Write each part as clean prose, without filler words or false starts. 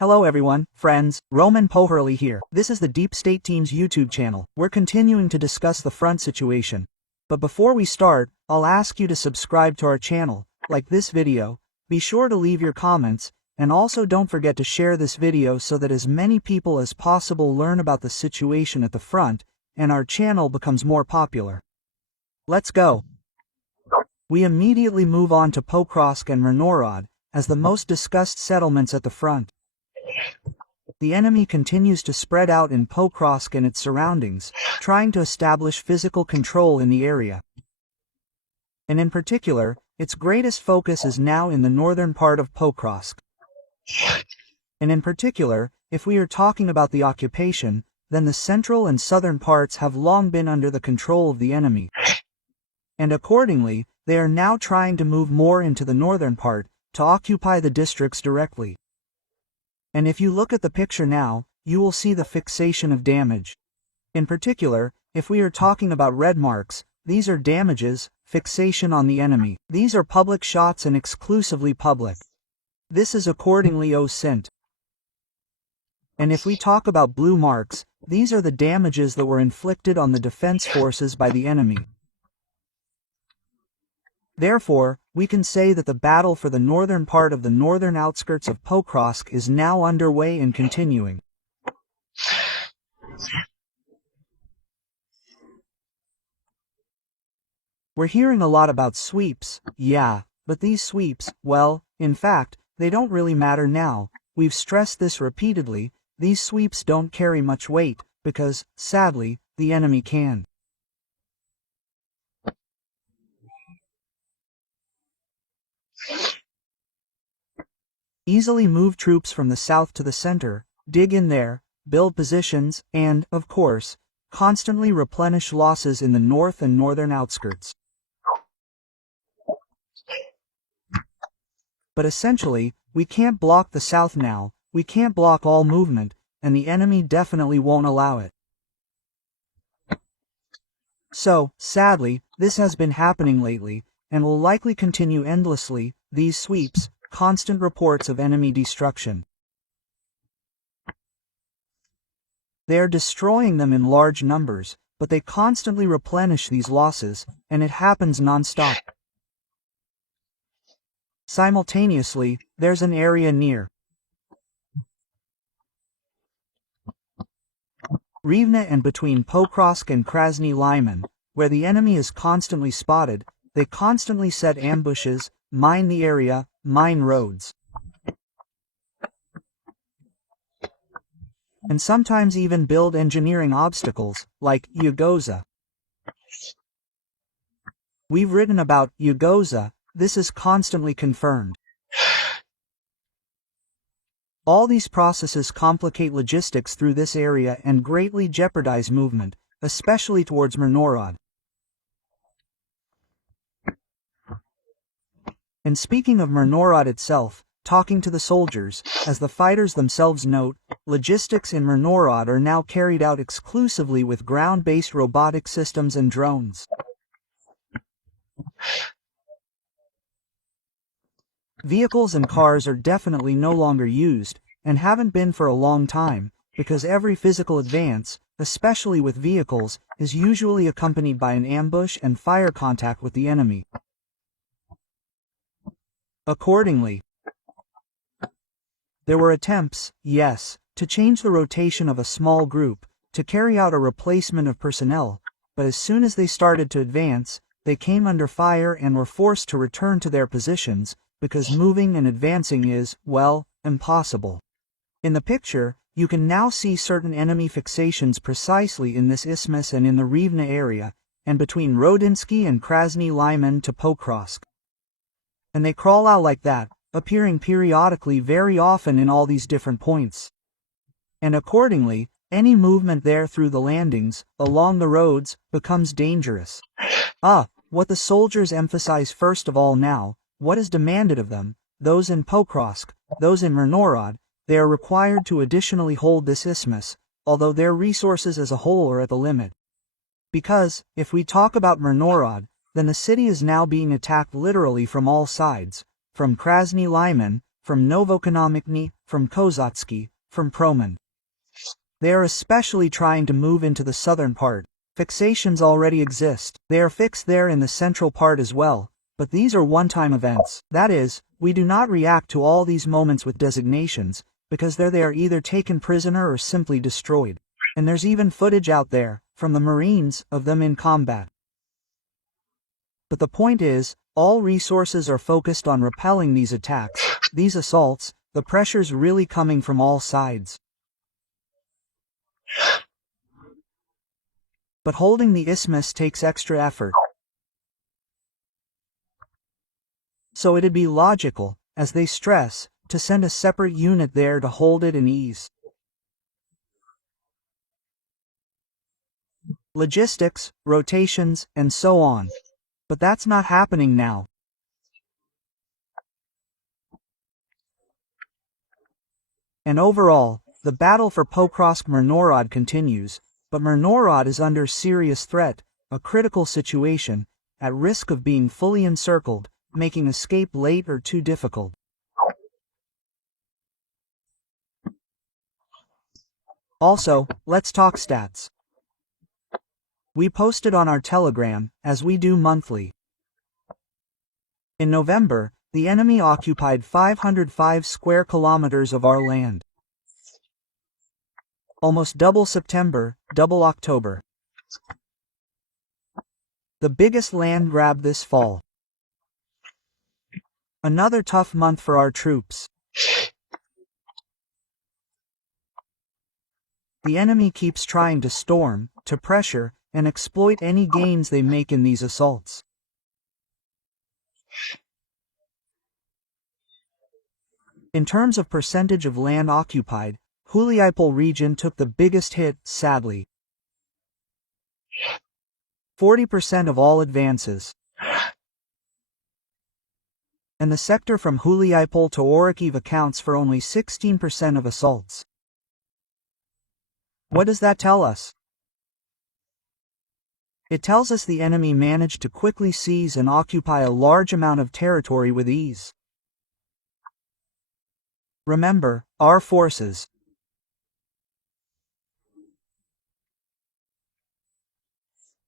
Hello everyone, friends, Roman Pogorілий here. This is the Deep State Team's YouTube channel. We're continuing to discuss the front situation. But before we start, I'll ask you to subscribe to our channel, like this video, be sure to leave your comments, and also don't forget to share this video so that as many people as possible learn about the situation at the front, and our channel becomes more popular. Let's go. We immediately move on to Покровськ and Мирноград, as the most discussed settlements at the front. The enemy continues to spread out in Покровськ and its surroundings, trying to establish physical control in the area. And in particular, its greatest focus is now in the northern part of Покровськ. And in particular, if we are talking about the occupation, then the central and southern parts have long been under the control of the enemy. And accordingly, they are now trying to move more into the northern part, to occupy the districts directly. And if you look at the picture now, you will see the fixation of damage. In particular, if we are talking about red marks, these are damages, fixation on the enemy. These are public shots and exclusively public. This is accordingly OSINT. And if we talk about blue marks, these are the damages that were inflicted on the defense forces by the enemy. Therefore, we can say that the battle for the northern part of the northern outskirts of Покровськ is now underway and continuing. We're hearing a lot about sweeps, yeah, but these sweeps, well, in fact, they don't really matter now. We've stressed this repeatedly. These sweeps don't carry much weight, because, sadly, the enemy can easily move troops from the south to the center, dig in there, build positions, and, of course, constantly replenish losses in the north and northern outskirts. But essentially, we can't block the south now, we can't block all movement, and the enemy definitely won't allow it. So, sadly, this has been happening lately, and will likely continue endlessly, these sweeps, constant reports of enemy destruction. They are destroying them in large numbers, but they constantly replenish these losses, and it happens non-stop. Simultaneously, there's an area near Rivne and between Покровськ and Krasny Lyman, where the enemy is constantly spotted. They constantly set ambushes, mine the area, mine roads, and sometimes even build engineering obstacles, like Yagoza. We've written about Yagoza. This is constantly confirmed. All these processes complicate logistics through this area and greatly jeopardize movement, especially towards Mirnograd. And speaking of Mirnograd itself, talking to the soldiers, as the fighters themselves note, logistics in Mirnograd are now carried out exclusively with ground-based robotic systems and drones. Vehicles and cars are definitely no longer used, and haven't been for a long time, because every physical advance, especially with vehicles, is usually accompanied by an ambush and fire contact with the enemy. Accordingly, there were attempts, yes, to change the rotation of a small group, to carry out a replacement of personnel, but as soon as they started to advance, they came under fire and were forced to return to their positions, because moving and advancing is, well, impossible. In the picture, you can now see certain enemy fixations precisely in this isthmus and in the Rivne area, and between Rodinsky and Krasny Lyman to Покровськ. And they crawl out like that, appearing periodically very often in all these different points. And accordingly, any movement there through the landings, along the roads, becomes dangerous. What the soldiers emphasize first of all now, what is demanded of them, those in Покровськ, those in Mirnograd, they are required to additionally hold this isthmus, although their resources as a whole are at the limit. Because, if we talk about Mirnograd, then the city is now being attacked literally from all sides, from Krasny Lyman, from Novokonomikny, from Kozatsky, from Proman. They are especially trying to move into the southern part. Fixations already exist. They are fixed there in the central part as well, but these are one-time events. That is, we do not react to all these moments with designations, because there they are either taken prisoner or simply destroyed. And there's even footage out there, from the Marines, of them in combat. But the point is, all resources are focused on repelling these attacks, these assaults, the pressure's really coming from all sides. But holding the isthmus takes extra effort. So it'd be logical, as they stress, to send a separate unit there to hold it and ease logistics, rotations, and so on. But that's not happening now. And overall, the battle for Mirnograd continues, but Mirnograd is under serious threat, a critical situation, at risk of being fully encircled, making escape late or too difficult. Also, let's talk stats. We posted on our Telegram, as we do monthly. In November, the enemy occupied 505 square kilometers of our land. Almost double September, double October. The biggest land grab this fall. Another tough month for our troops. The enemy keeps trying to storm, to pressure, and exploit any gains they make in these assaults. In terms of percentage of land occupied, Guляйполе region took the biggest hit, sadly. 40% of all advances. And the sector from Guляйполе to Orikhiv accounts for only 16% of assaults. What does that tell us? It tells us the enemy managed to quickly seize and occupy a large amount of territory with ease. Remember, our forces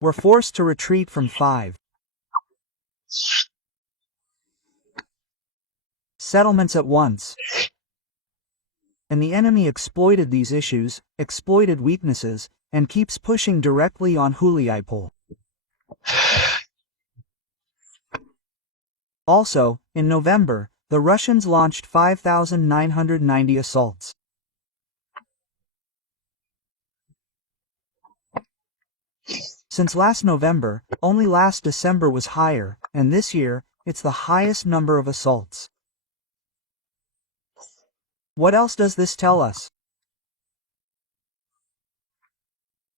were forced to retreat from 5 settlements at once. And the enemy exploited these issues, exploited weaknesses, and keeps pushing directly on Guляйполе. Also, in November, the Russians launched 5,990 assaults. Since last November, only last December was higher, and this year, it's the highest number of assaults. What else does this tell us?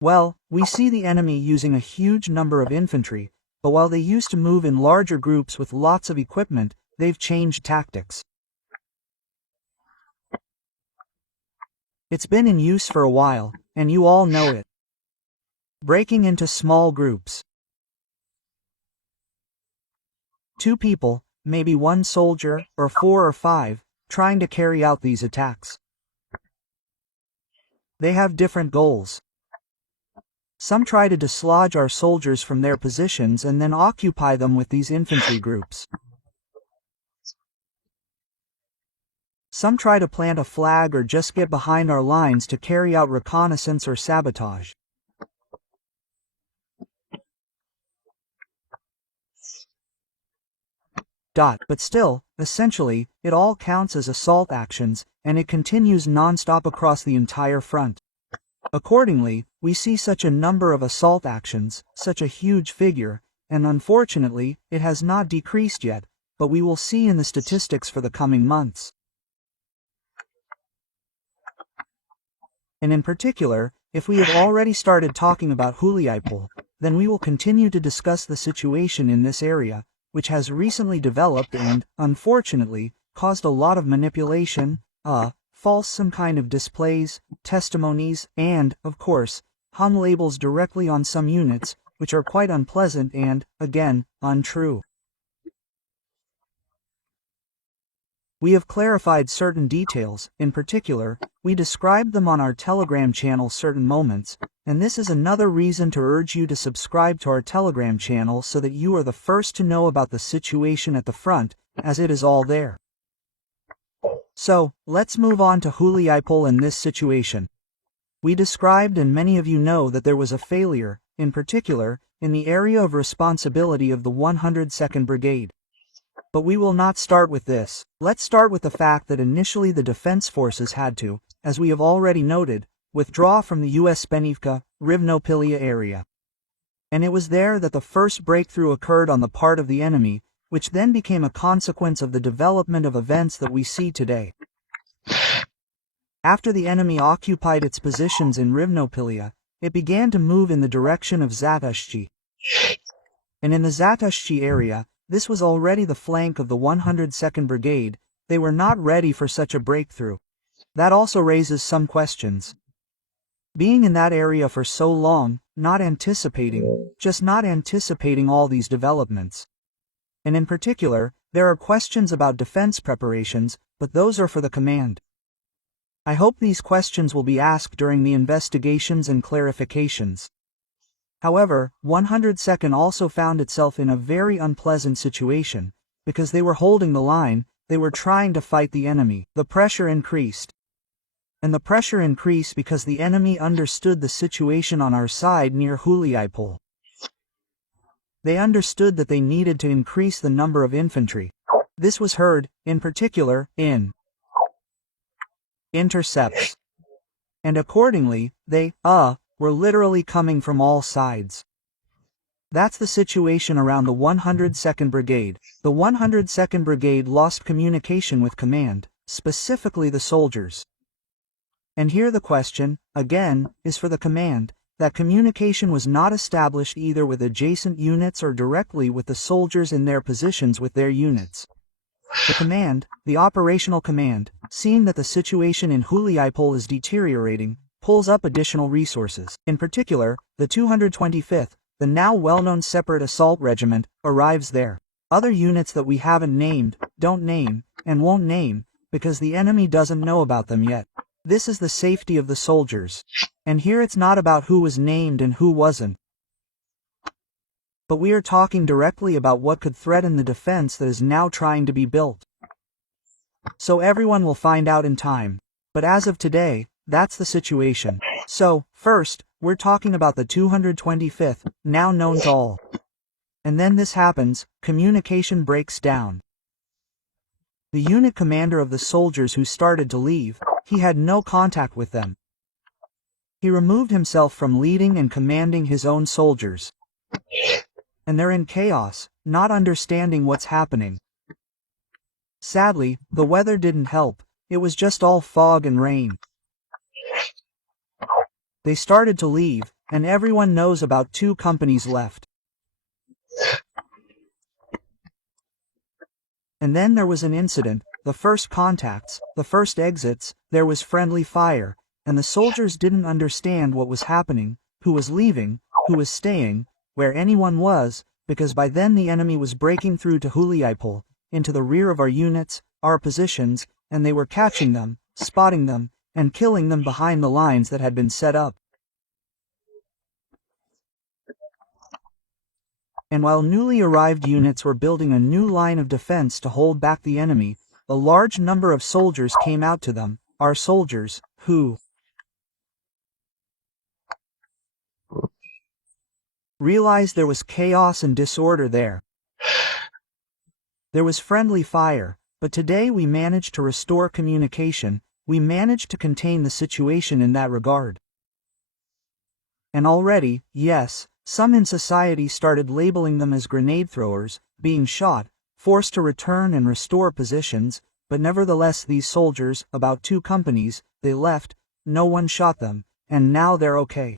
Well, we see the enemy using a huge number of infantry, but while they used to move in larger groups with lots of equipment, they've changed tactics. It's been in use for a while, and you all know it. Breaking into small groups. 2 people, maybe 1 soldier, or 4 or 5, trying to carry out these attacks. They have different goals. Some try to dislodge our soldiers from their positions and then occupy them with these infantry groups. Some try to plant a flag or just get behind our lines to carry out reconnaissance or sabotage. But still, essentially, it all counts as assault actions, and it continues non-stop across the entire front. Accordingly, we see such a number of assault actions, such a huge figure, and unfortunately, it has not decreased yet, but we will see in the statistics for the coming months. And in particular, if we have already started talking about Guляйполе, then we will continue to discuss the situation in this area, which has recently developed and, unfortunately, caused a lot of manipulation, false some kind of displays, testimonies, and, of course, hung labels directly on some units, which are quite unpleasant and, again, untrue. We have clarified certain details. In particular, we described them on our Telegram channel certain moments, and this is another reason to urge you to subscribe to our Telegram channel so that you are the first to know about the situation at the front, as it is all there. So, let's move on to Guляйполе in this situation. We described, and many of you know, that there was a failure, in particular, in the area of responsibility of the 102nd Brigade. But we will not start with this. Let's start with the fact that initially the defense forces had to, as we have already noted, withdraw from the Uspенivka, Rivnopilia area. And it was there that the first breakthrough occurred on the part of the enemy, which then became a consequence of the development of events that we see today. After the enemy occupied its positions in Rivnopilia, it began to move in the direction of Zatushki. And in the Zatushki area, this was already the flank of the 102nd Brigade. They were not ready for such a breakthrough. That also raises some questions. Being in that area for so long, just not anticipating all these developments. And in particular, there are questions about defense preparations, but those are for the command. I hope these questions will be asked during the investigations and clarifications. However, 102nd also found itself in a very unpleasant situation, because they were holding the line, they were trying to fight the enemy. The pressure increased. And the pressure increased because the enemy understood the situation on our side near Gуляйполе. They understood that they needed to increase the number of infantry. This was heard, in particular, in intercepts. And accordingly, they, were literally coming from all sides. That's the situation around the 102nd Brigade. The 102nd Brigade lost communication with command, specifically the soldiers. And here the question, again, is for the command. That communication was not established either with adjacent units or directly with the soldiers in their positions with their units. The command, the operational command, seeing that the situation in Gуляйполе is deteriorating, pulls up additional resources. In particular, the 225th, the now well-known separate assault regiment, arrives there. Other units that we haven't named, don't name, and won't name, because the enemy doesn't know about them yet. This is the safety of the soldiers. And here it's not about who was named and who wasn't. But we are talking directly about what could threaten the defense that is now trying to be built. So everyone will find out in time. But as of today, that's the situation. So, first, we're talking about the 225th, now known to all. And then this happens, communication breaks down. The unit commander of the soldiers who started to leave, he had no contact with them. He removed himself from leading and commanding his own soldiers. And they're in chaos, not understanding what's happening. Sadly, the weather didn't help, it was just all fog and rain. They started to leave, and everyone knows about 2 companies left. And then there was an incident, the first contacts, the first exits, there was friendly fire, and the soldiers didn't understand what was happening, who was leaving, who was staying, where anyone was, because by then the enemy was breaking through to Gуляйполе, into the rear of our units, our positions, and they were catching them, spotting them, and killing them behind the lines that had been set up. And while newly arrived units were building a new line of defense to hold back the enemy, a large number of soldiers came out to them, our soldiers, who realized there was chaos and disorder there. There was friendly fire, but today we managed to restore communication, we managed to contain the situation in that regard. And already, yes, some in society started labeling them as grenade throwers, being shot, forced to return and restore positions, but nevertheless these soldiers, about 2 companies, they left, no one shot them, and now they're okay.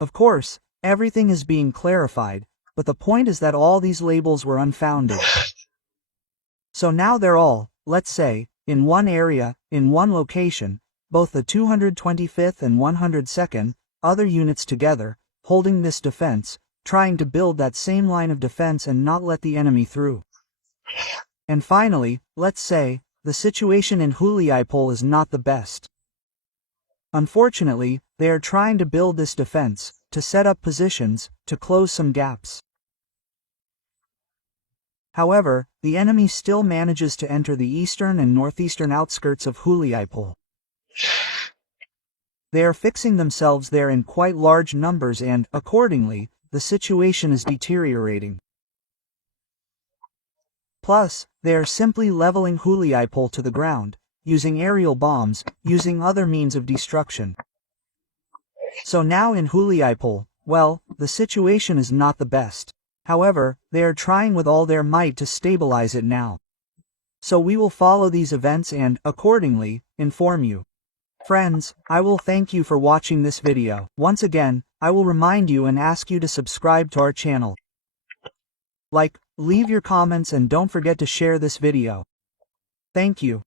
Of course, everything is being clarified, but the point is that all these labels were unfounded. So now they're all, let's say, in one area, in one location, both the 225th and 102nd, other units together, holding this defense, trying to build that same line of defense and not let the enemy through. And finally, let's say, the situation in Gуляйполе is not the best. Unfortunately, they are trying to build this defense, to set up positions, to close some gaps. However, the enemy still manages to enter the eastern and northeastern outskirts of Gуляйполе. They are fixing themselves there in quite large numbers and, accordingly, the situation is deteriorating. Plus, they are simply leveling Gуляйполе to the ground, using aerial bombs, using other means of destruction. So now in Gуляйполе, well, the situation is not the best. However, they are trying with all their might to stabilize it now. So we will follow these events and, accordingly, inform you. Friends, I will thank you for watching this video. Once again, I will remind you and ask you to subscribe to our channel. Like, leave your comments and don't forget to share this video. Thank you.